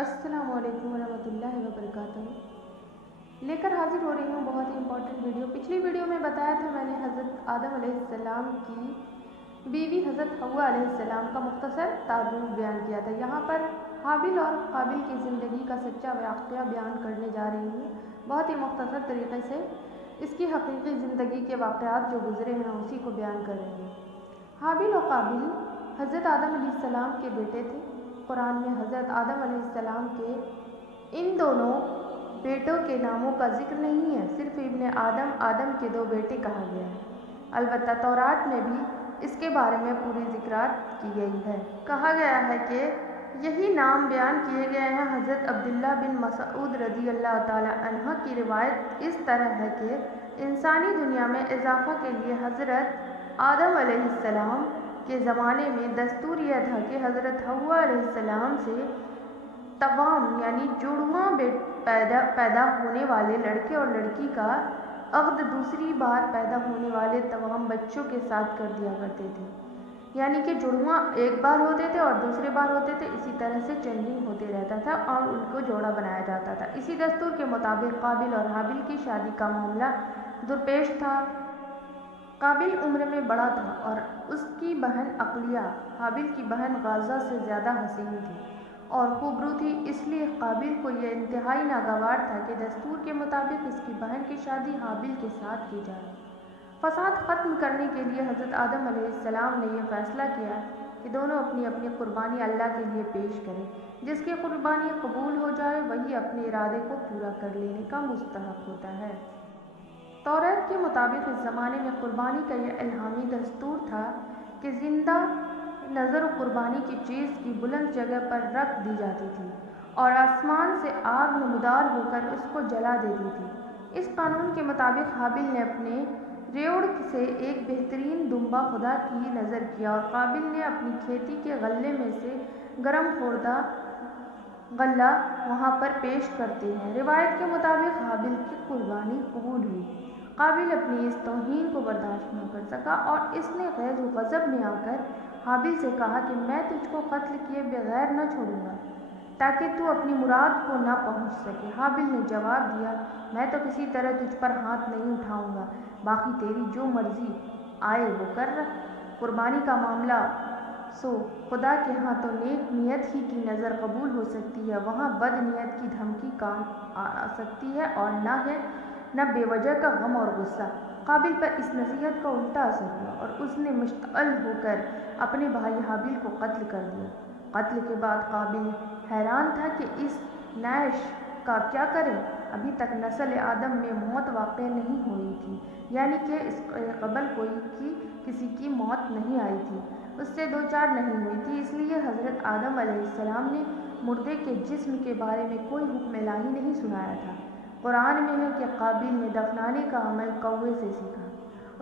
अस्सलाम वालेकुम रहमतुल्लाहि व बरकातहू। लेकर हाजिर हो रही हूँ बहुत ही इम्पोर्टेंट वीडियो। पिछली वीडियो में बताया था मैंने हज़रत आदम अलैहिस्सलाम की बीवी हज़रत हव्वा अलैहिस्सलाम का मुख्तसर तारुफ बयान किया था। यहाँ पर हाबिल और काबिल की ज़िंदगी का सच्चा वाक़या बयान करने जा रही हूँ। बहुत ही मुख्तसर तरीक़े से इसकी हकीकी ज़िंदगी के वाक़यात जो गुज़रे हैं उसी को बयान कर रही हूँ। हाबिल और काबिल हज़रत आदम अलैहिस्सलाम के बेटे थे। कुरान में हज़रत आदम अलैहिस्सलाम के इन दोनों बेटों के नामों का जिक्र नहीं है, सिर्फ इब्ने आदम के दो बेटे कहा गया है। अलबत्ता तौरात में भी इसके बारे में पूरी ज़िक्रात की गई है। कहा गया है कि यही नाम बयान किए गए हैं। हज़रत अब्दुल्लाह बिन मसऊद रज़ी अल्लाह ताला अन्हा की रिवायत इस तरह है कि इंसानी दुनिया में इजाफ़ा के लिए हज़रत आदम अलैहिस्सलाम के ज़माने में दस्तूर यह था कि हज़रत हव्वा अलैहिस्सलाम से तवाम यानी जुड़वां पैदा होने वाले लड़के और लड़की का अक़्द दूसरी बार पैदा होने वाले तमाम बच्चों के साथ कर दिया करते थे। यानी कि जुड़वां एक बार होते थे और दूसरी बार होते थे, इसी तरह से चेंजिंग होते रहता था और उनको जोड़ा बनाया जाता था। इसी दस्तूर के मुताबिक काबिल और हाबिल की शादी का मामला दरपेश था। काबिल उम्र में बड़ा था और उसकी बहन अक़लिया हाबिल की बहन गाज़ा से ज़्यादा हसीन थी और खूबरू थी, इसलिए काबिल को यह इंतहाई नागवार था कि दस्तूर के मुताबिक इसकी बहन की शादी हाबिल के साथ की जाए। फसाद ख़त्म करने के लिए हज़रत आदम अलैहिस्सलाम ने यह फ़ैसला किया कि दोनों अपनी अपनी कुर्बानी अल्लाह के लिए पेश करें। जिसकी कुर्बानी कबूल हो जाए वही अपने इरादे को पूरा कर लेने का मुस्तहक़ होता है। तौरात के मुताबिक इस ज़माने में कुर्बानी का यह इल्हामी दस्तूर था कि ज़िंदा नज़र कुर्बानी की चीज़ की बुलंद जगह पर रख दी जाती थी और आसमान से आग नमदार होकर उसको जला देती थी। इस कानून के मुताबिक हाबिल ने अपने रेवड़ से एक बेहतरीन दुम्बा खुदा की नज़र किया और काबिल ने अपनी खेती के गल्ले में से गरम खुर्दा गल्ला वहाँ पर पेश करते हैं। रिवायत के मुताबिक हाबिल की कुर्बानी कबूल हुई। काबिल अपनी इस तौहीन को बर्दाश्त न कर सका और इसने गैज़ व ग़ज़ब में आकर हाबिल से कहा कि मैं तुझको कत्ल किए बगैर न छोड़ूंगा ताकि तू अपनी मुराद को न पहुँच सके। हाबिल ने जवाब दिया, मैं तो किसी तरह तुझ पर हाथ नहीं उठाऊंगा, बाकी तेरी जो मर्ज़ी आए वो कर। कुर्बानी का मामला सो खुदा के यहाँ तो नेक नियत ही की नज़र कबूल हो सकती है, वहाँ बद नियत की धमकी काम आ सकती है और न बेवजह का गम और गुस्सा। काबिल पर इस नसीहत का उल्टा असर हुआ और उसने मुश्तअल होकर अपने भाई हाबिल को कत्ल कर दिया। कत्ल के बाद काबिल हैरान था कि इस नैश का क्या करें। अभी तक नस्ल आदम में मौत वाक़ नहीं हुई थी, यानी कि इसके क़बल किसी की मौत नहीं आई थी, उससे दो चार नहीं हुई थी, इसलिए हज़रत आदम अलैहिस्सलाम ने मुर्दे के जिस्म के बारे में कोई हुक्म इलाही नहीं सुनाया था। कुरान में है कि काबिल ने दफनाने का अमल कौवे से सीखा।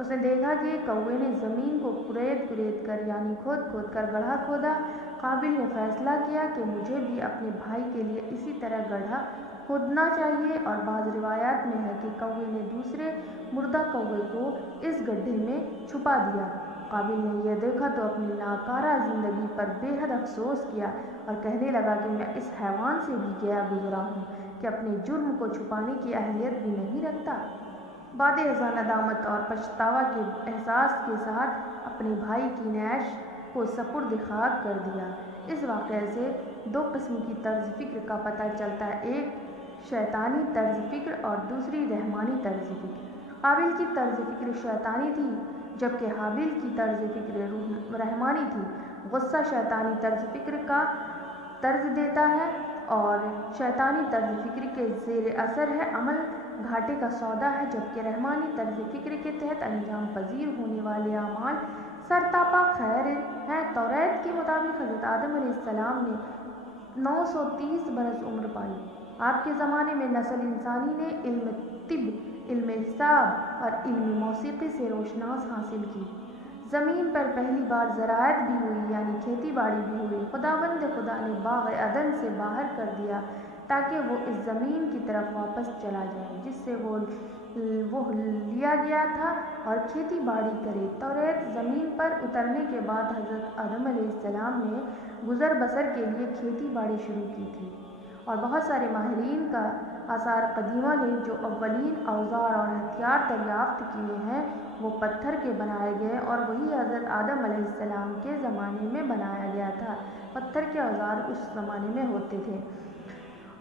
उसने देखा कि कौवे ने ज़मीन को कुरेद कर यानी खोद कर गड्ढा खोदा। काबिल ने फ़ैसला किया कि मुझे भी अपने भाई के लिए इसी तरह गड्ढा खोदना चाहिए और बाज़ रिवायात में है कि कौवे ने दूसरे मुर्दा कौवे को इस गड्ढे में छुपा दिया। काबिल ने यह देखा तो अपनी नाकारा ज़िंदगी पर बेहद अफसोस किया और कहने लगा कि मैं इस हैवान से भी गया गुज़रा हूँ कि अपने जुर्म को छुपाने की अहलियत भी नहीं रखता। बाद अज़ां नदामत और पछतावा के एहसास के साथ अपने भाई की नैश को सपुर्द खाक कर दिया। इस वाक़े से दो किस्म की तर्ज फ़िक्र का पता चलता है, एक शैतानी तर्ज फ़िक्र और दूसरी रहमानी तर्ज फ़िक्र। काबिल की तर्ज फ़िक्र शैतानी थी जबकि हाबिल की तर्ज फ़िक्र रहमानी थी। गुस्सा शैतानी तर्ज फ़िक्र का तर्ज देता है और शैतानी तर्ज फ़िक्र के ज़ेर असर है अमल घाटे का सौदा है, जबकि रहमानी तर्ज फ़िक्र के तहत अंजाम पजीर होने वाले अमाल सरतापा खैर हैं। तौरात के मुताबिक हज़रत आदम अलैहिस्सलाम ने 930 बरस उम्र पाई। आपके ज़माने में नस्ल इंसानी ने इल्म तिब, इल्म हिसाब और इल्म मौसीक़ी से रोशनास हासिल की। ज़मीन पर पहली बार ज़राअत भी हुई यानी खेती बाड़ी भी हुई। खुदावंद खुदा ने बाग़ अदन से बाहर कर दिया ताकि वो इस ज़मीन की तरफ वापस चला जाए जिससे वो लिया गया था और खेती बाड़ी करे। तौरात ज़मीन पर उतरने के बाद हज़रत आदम अलैहिस्सलाम ने गुज़र बसर के लिए खेती बाड़ी शुरू की थी। اور بہت سارے ماہرین کا آثار قدیمہ نے جو اولین اوزار اور ہتھیار دریافت کیے ہیں وہ پتھر کے بنائے گئے اور وہی حضرت آدم علیہ السلام کے زمانے میں بنایا گیا تھا۔ پتھر کے اوزار اس زمانے میں ہوتے تھے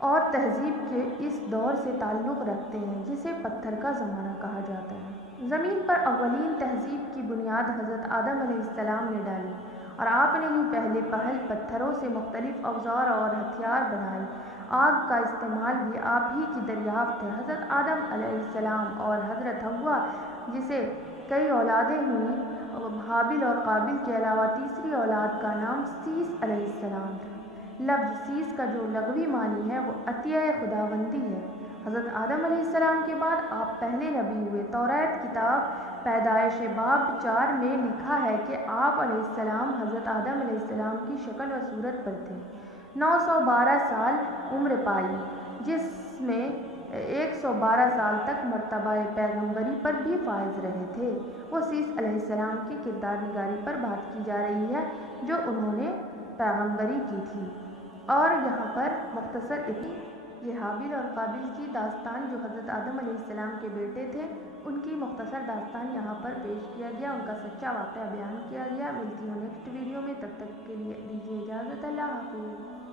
اور تہذیب کے اس دور سے تعلق رکھتے ہیں جسے پتھر کا زمانہ کہا جاتا ہے۔ زمین پر اولین تہذیب کی بنیاد حضرت آدم علیہ السلام نے ڈالی اور آپ نے ہی پہلے پہل پتھروں سے مختلف اوزار اور ہتھیار بنائے۔ آگ کا استعمال بھی آپ ہی کی دریافت ہے۔ حضرت آدم علیہ السلام اور حضرت حوا جسے کئی اولادیں ہوئیں، حابل اور قابل کے علاوہ تیسری اولاد کا نام سیس علیہ السلام تھا۔ لفظ سیس کا جو لغوی معنی ہے وہ عطیہ خداوندی ہے۔ حضرت آدم علیہ السلام کے بعد آپ پہلے نبی ہوئے۔ توریت کتاب پیدائش باب 4 میں لکھا ہے کہ آپ علیہ السلام حضرت آدم علیہ السلام کی شکل و صورت پر تھے۔ 912 سال عمر پائی جس میں 112 سال تک مرتبہ پیغمبری پر بھی فائز رہے تھے۔ وہ سیس علیہ السلام کی کردار نگاری پر بات کی جا رہی ہے جو انہوں نے پیغمبری کی تھی، اور یہاں پر مختصر یہ حابل اور قابل کی داستان جو حضرت آدم علیہ السلام کے بیٹے تھے ان کی مختصر داستان یہاں پر پیش کیا گیا، ان کا سچا واقعہ بیان کیا گیا۔ ملتی ہوں نیکسٹ ویڈیو میں، تب تک کے لیے دیجیے اجازت، اللہ حافظ۔